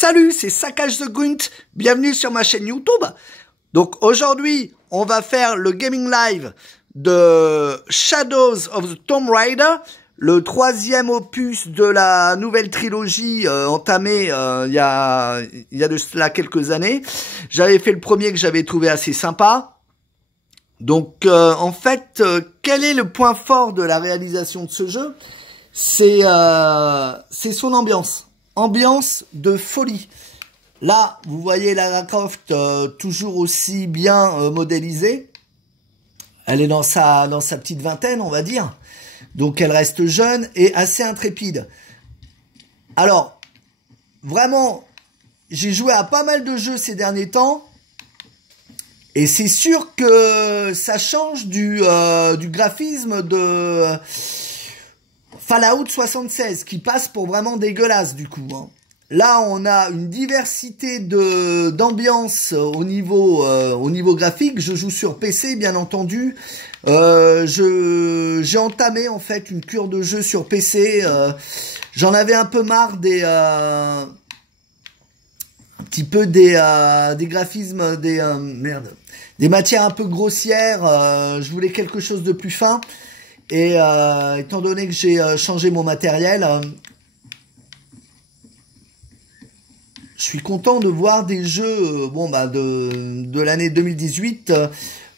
Salut, c'est Saccage the Grunt, bienvenue sur ma chaîne YouTube. Donc aujourd'hui, on va faire le gaming live de Shadows of the Tomb Raider, le troisième opus de la nouvelle trilogie entamée il y a de cela quelques années. J'avais fait le premier que j'avais trouvé assez sympa. Donc en fait, quel est le point fort de la réalisation de ce jeu? C'est son ambiance. Ambiance de folie. Là, vous voyez Lara Croft toujours aussi bien modélisée. Elle est dans sa petite vingtaine, on va dire. Donc elle reste jeune et assez intrépide. Alors, vraiment, j'ai joué à pas mal de jeux ces derniers temps. Et c'est sûr que ça change du graphisme de Fallout 76, qui passe pour vraiment dégueulasse du coup. Hein. Là, on a une diversité d'ambiance au niveau graphique. Je joue sur PC, bien entendu. J'ai entamé en fait une cure de jeu sur PC. J'en avais un peu marre des graphismes, des matières un peu grossières. Je voulais quelque chose de plus fin. Et étant donné que j'ai changé mon matériel, je suis content de voir des jeux de l'année 2018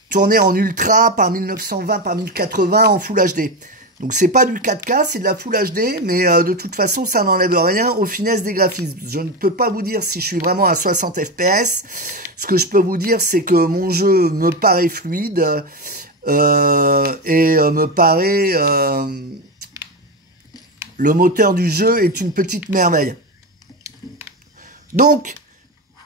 tournés en ultra par 1920 par 1080 en Full HD. Donc c'est pas du 4K, c'est de la Full HD, mais de toute façon ça n'enlève rien aux finesses des graphismes. Je ne peux pas vous dire si je suis vraiment à 60 FPS. Ce que je peux vous dire, c'est que mon jeu me paraît fluide. Me paraît le moteur du jeu est une petite merveille. Donc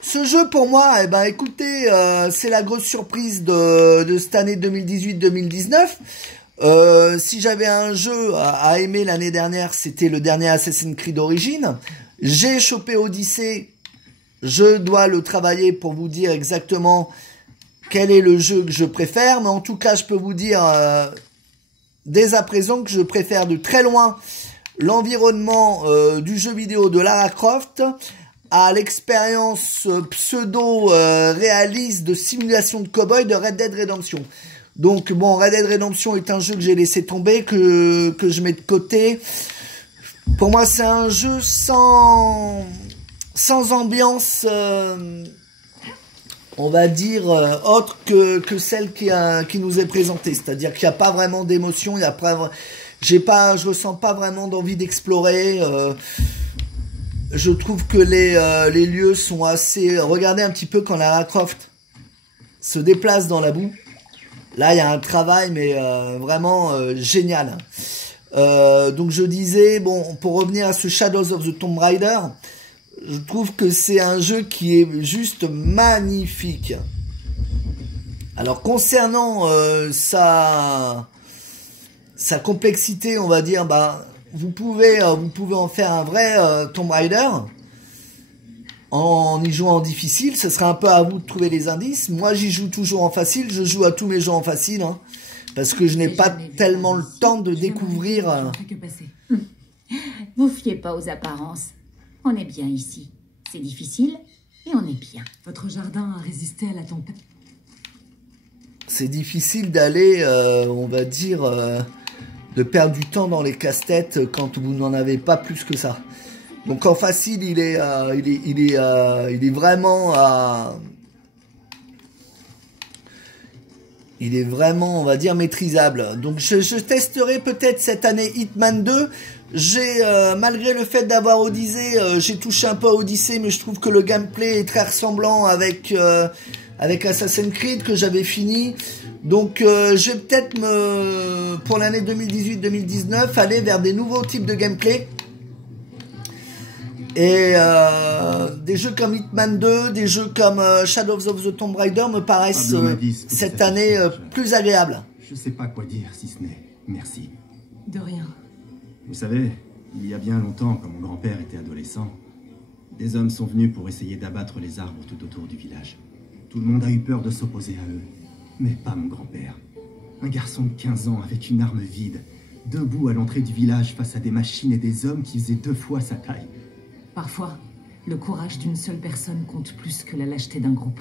ce jeu pour moi, écoutez, c'est la grosse surprise de cette année 2018-2019. Si j'avais un jeu à aimer l'année dernière, c'était le dernier Assassin's Creed Origins. J'ai chopé Odyssey, je dois le travailler pour vous dire exactement quel est le jeu que je préfère, mais en tout cas, je peux vous dire dès à présent que je préfère de très loin l'environnement du jeu vidéo de Lara Croft à l'expérience pseudo-réaliste de simulation de cowboy de Red Dead Redemption. Donc bon, Red Dead Redemption est un jeu que j'ai laissé tomber, que je mets de côté. Pour moi, c'est un jeu sans ambiance... on va dire autre que celle qui nous est présentée, c'est-à-dire qu'il n'y a pas vraiment d'émotion, je ressens pas vraiment d'envie d'explorer. Je trouve que les lieux sont assez. Regardez un petit peu quand Lara Croft se déplace dans la boue. Là, il y a un travail, mais vraiment génial. Donc je disais, bon, pour revenir à ce Shadows of the Tomb Raider. Je trouve que c'est un jeu qui est juste magnifique. Alors concernant sa complexité, on va dire, vous pouvez en faire un vrai Tomb Raider en y jouant en difficile. Ce sera un peu à vous de trouver les indices. Moi, j'y joue toujours en facile. Je joue à tous mes jeux en facile, hein, parce que je n'ai pas tellement le temps de découvrir. Vous fiez pas aux apparences. On est bien ici. C'est difficile, et on est bien. Votre jardin a résisté à la tempête. C'est difficile d'aller, on va dire, de perdre du temps dans les casse-têtes quand vous n'en avez pas plus que ça. Donc en facile, il est vraiment, on va dire, maîtrisable. Donc je testerai peut-être cette année Hitman 2. J'ai, malgré le fait d'avoir Odyssey, j'ai touché un peu à Odyssey, mais je trouve que le gameplay est très ressemblant avec Assassin's Creed que j'avais fini. Donc je vais peut-être pour l'année 2018-2019, aller vers des nouveaux types de gameplay. Et des jeux comme Hitman 2, des jeux comme Shadows of the Tomb Raider me paraissent cette année plus agréables. Je sais pas quoi dire si ce n'est merci. De rien. Vous savez, il y a bien longtemps, quand mon grand-père était adolescent, des hommes sont venus pour essayer d'abattre les arbres tout autour du village. Tout le monde a eu peur de s'opposer à eux, mais pas mon grand-père. Un garçon de 15 ans avec une arme vide, debout à l'entrée du village face à des machines et des hommes qui faisaient 2 fois sa taille. Parfois, Le courage d'une seule personne compte plus que la lâcheté d'un groupe.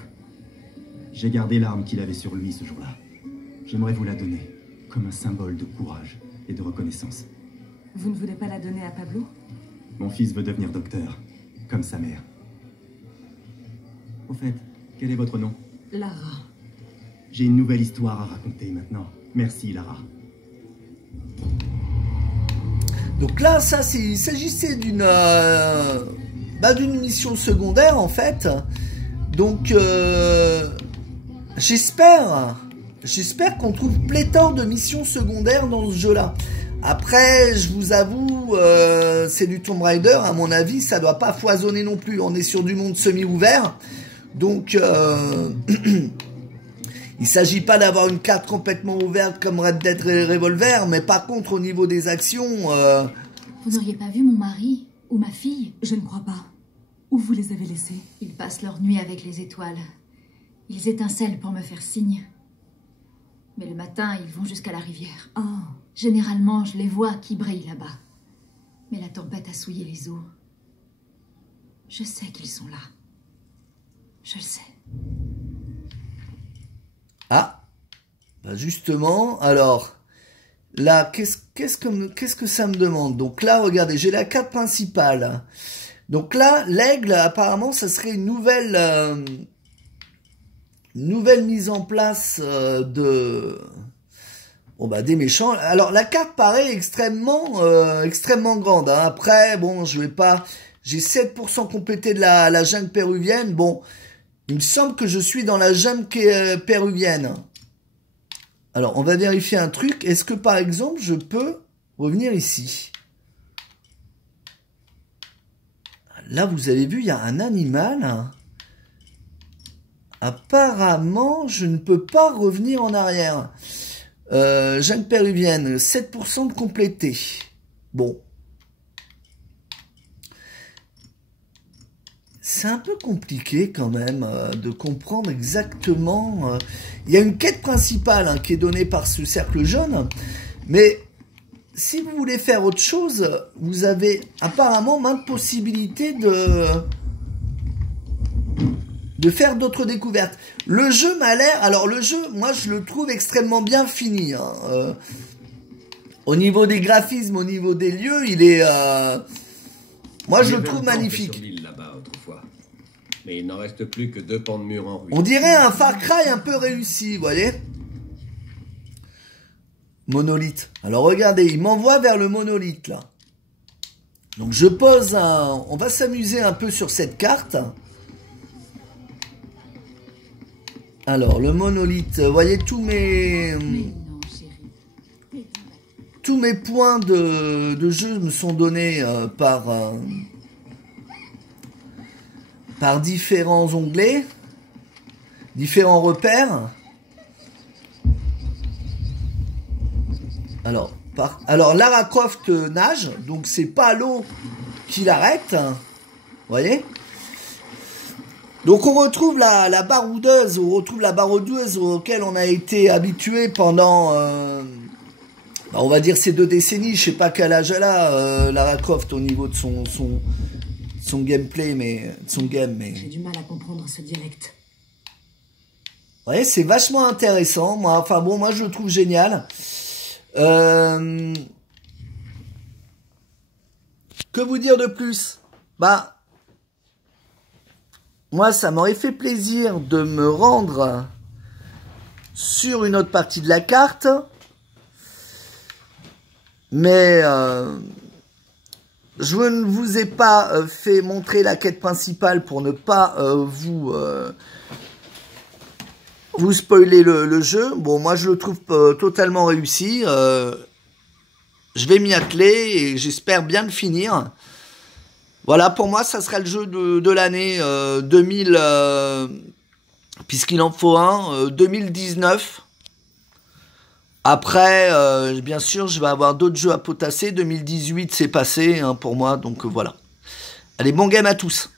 J'ai gardé l'arme qu'il avait sur lui ce jour-là. J'aimerais vous la donner, comme un symbole de courage et de reconnaissance. Vous ne voulez pas la donner à Pablo? Mon fils veut devenir docteur, comme sa mère. Au fait, quel est votre nom? Lara. J'ai une nouvelle histoire à raconter maintenant. Merci, Lara. Donc là, ça, il s'agissait d'une mission secondaire, en fait. Donc, j'espère qu'on trouve pléthore de missions secondaires dans ce jeu-là. Après, je vous avoue, c'est du Tomb Raider, à mon avis, ça doit pas foisonner non plus. On est sur du monde semi-ouvert. Donc, il s'agit pas d'avoir une carte complètement ouverte comme Red Dead Revolver, mais par contre, au niveau des actions... Vous n'auriez pas vu mon mari ou ma fille? Je ne crois pas. Où vous les avez laissés? Ils passent leur nuit avec les étoiles. Ils étincellent pour me faire signe. Mais le matin, ils vont jusqu'à la rivière. Oh. Généralement, je les vois qui brillent là-bas. Mais la tempête a souillé les eaux. Je sais qu'ils sont là. Je le sais. Ah, bah justement, alors, là, qu'est-ce que ça me demande? Donc là, regardez, j'ai la carte principale. Donc là, l'aigle, apparemment, ça serait une nouvelle mise en place des méchants. Alors, la carte paraît extrêmement grande. Hein. Après, bon, je vais pas... J'ai 7% complété de la jungle péruvienne. Bon, il me semble que je suis dans la jungle péruvienne. Alors, on va vérifier un truc. Est-ce que, par exemple, je peux revenir ici? Là, vous avez vu, il y a un animal. Apparemment, je ne peux pas revenir en arrière. Jungle péruvienne, 7% de complété. Bon. C'est un peu compliqué quand même de comprendre exactement... Il y a une quête principale hein, qui est donnée par ce cercle jaune, mais si vous voulez faire autre chose, vous avez apparemment maintes possibilités de faire d'autres découvertes. Le jeu m'a l'air... Alors le jeu, moi je le trouve extrêmement bien fini. Hein. Au niveau des graphismes, au niveau des lieux, il est... Moi je le trouve magnifique. Mais il n'en reste plus que 2 pans de mur en ruine. On dirait un Far Cry un peu réussi, vous voyez? Monolithe. Alors regardez, il m'envoie vers le monolithe là. Donc je pose un... On va s'amuser un peu sur cette carte. Alors le monolithe, vous voyez tous mes... Tous mes points de jeu me sont donnés par différents onglets, différents repères. Alors Lara Croft nage, donc c'est pas l'eau qui l'arrête, vous voyez. Donc on retrouve la baroudeuse, auquel on a été habitué pendant, on va dire ces 2 décennies. Je sais pas quel âge elle a, Lara Croft au niveau de son gameplay, mais son game, mais... J'ai du mal à comprendre ce dialecte. Ouais, c'est vachement intéressant. Moi je le trouve génial. Que vous dire de plus? Bah, moi, ça m'aurait fait plaisir de me rendre sur une autre partie de la carte, mais je ne vous ai pas fait montrer la quête principale pour ne pas vous spoiler le jeu. Bon, moi je le trouve totalement réussi. Je vais m'y atteler et j'espère bien le finir. Voilà, pour moi, ça sera le jeu de l'année 2000, puisqu'il en faut un, 2019. Après, bien sûr, je vais avoir d'autres jeux à potasser. 2018, c'est passé hein, pour moi, donc voilà. Allez, bon game à tous.